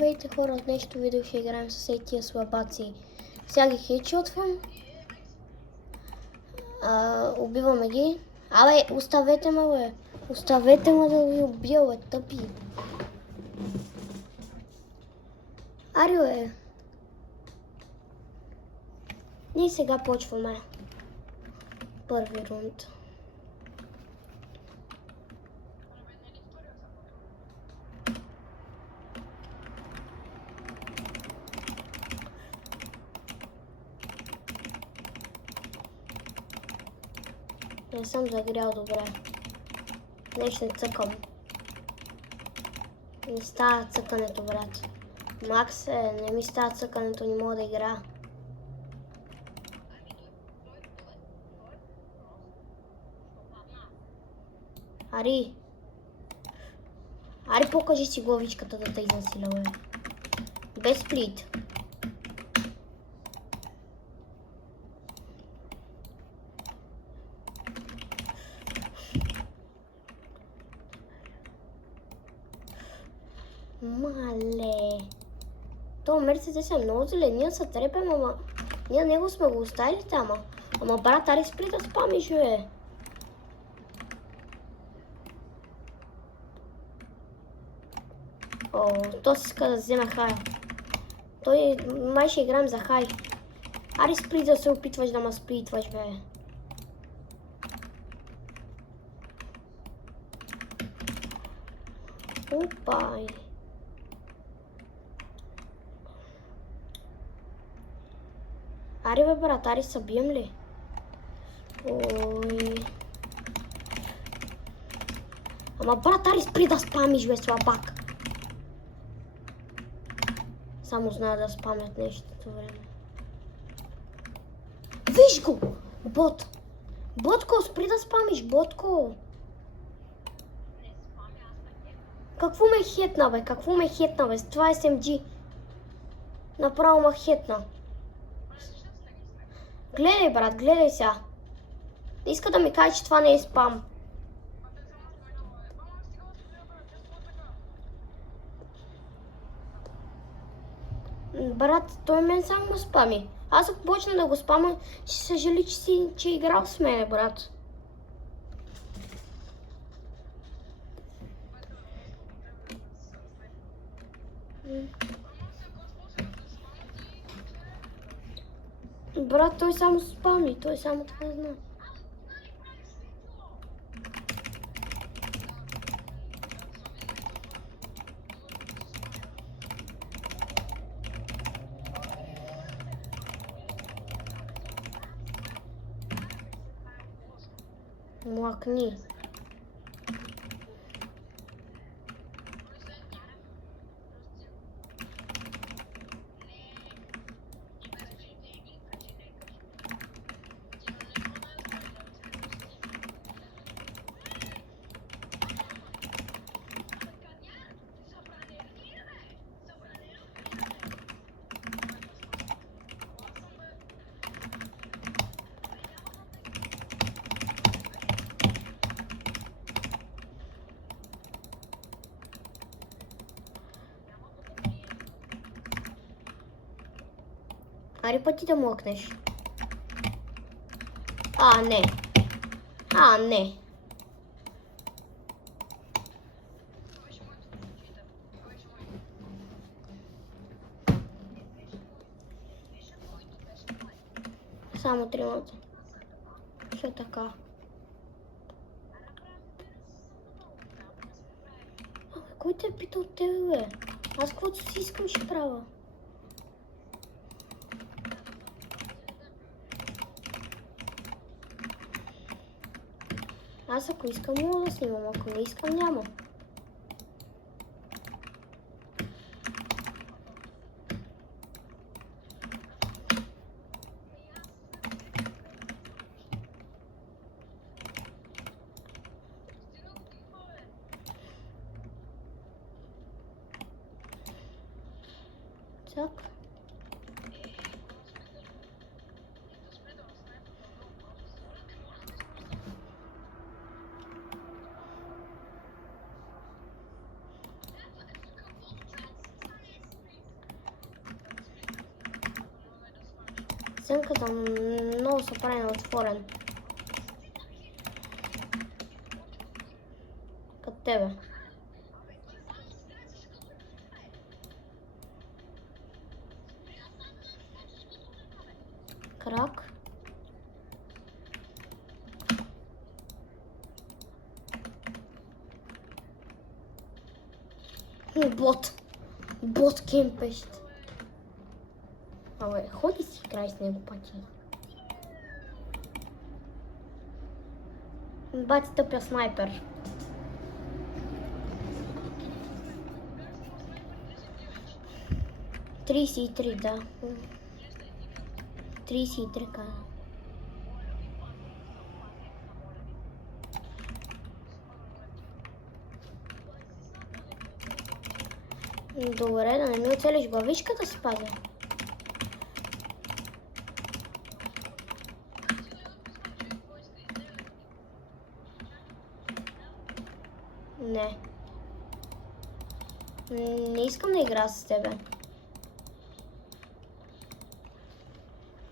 Здравейте хора, в днешното видео ще играем с тия слабаци. Сега ги хедшотвам. Убиваме ги. Абе, оставете ме, бе. Оставете ме да ви убия, бе, тъпи. Ари, бе. Ние сега почваме. Първи рунд. Не съм загрял добре. Не ще цъкам. Не става цъкането, брат. Макс, не ми става цъкането, не мога да играя. Ари! Ари, покажи си главичката да те изнасиля, бе. Без сплит. Мале. То Мерцедес е много зелен. Ние се трепем, ама... Ние него сме го оставили там, ама брат, ари спри да спамиш, бе. О, то си иска да вземе хай. Той май ще играем за хай. Ари спри да се опитваш да ме сплитваш, бе. Опай. Ари, бе, брат, ари се бием ли? Ой. Ама брат, ари спри да спамиш, бе, слабак. Само знае да спамят нещото време. Виж го! Бот! Ботко, спри да спамиш, Ботко! Какво ме хетна, бе? Какво ме хетна, бе? С това SMG. Направо ме хетна. Гледай, брат, гледай сега. Иска да ми каже, че това не е спам. Брат, той мен само спами. Аз ако почна да го спама, ще съжали, че е играл с мене, брат. Брат, той само спами, той само това знае. Млакни. Ари, пъти да млъкнеш. Не. Не. Само тримата. Що така? Кой те е питал тебе, бе? Аз каквото си искам ще правя. Аз ако искам мога да снимам, ако не искам няма. Так. сценката много се прави отворен. Като тебе. Крак. Бот. Бот кемпещ. Абе, ходи си играй с него пъти. Бати тъпя снайпер. Тридесет и три, да. 33 каза. Добре, да не ми оцелиш главичката си пазя. Не. Не искам да игра с тебе.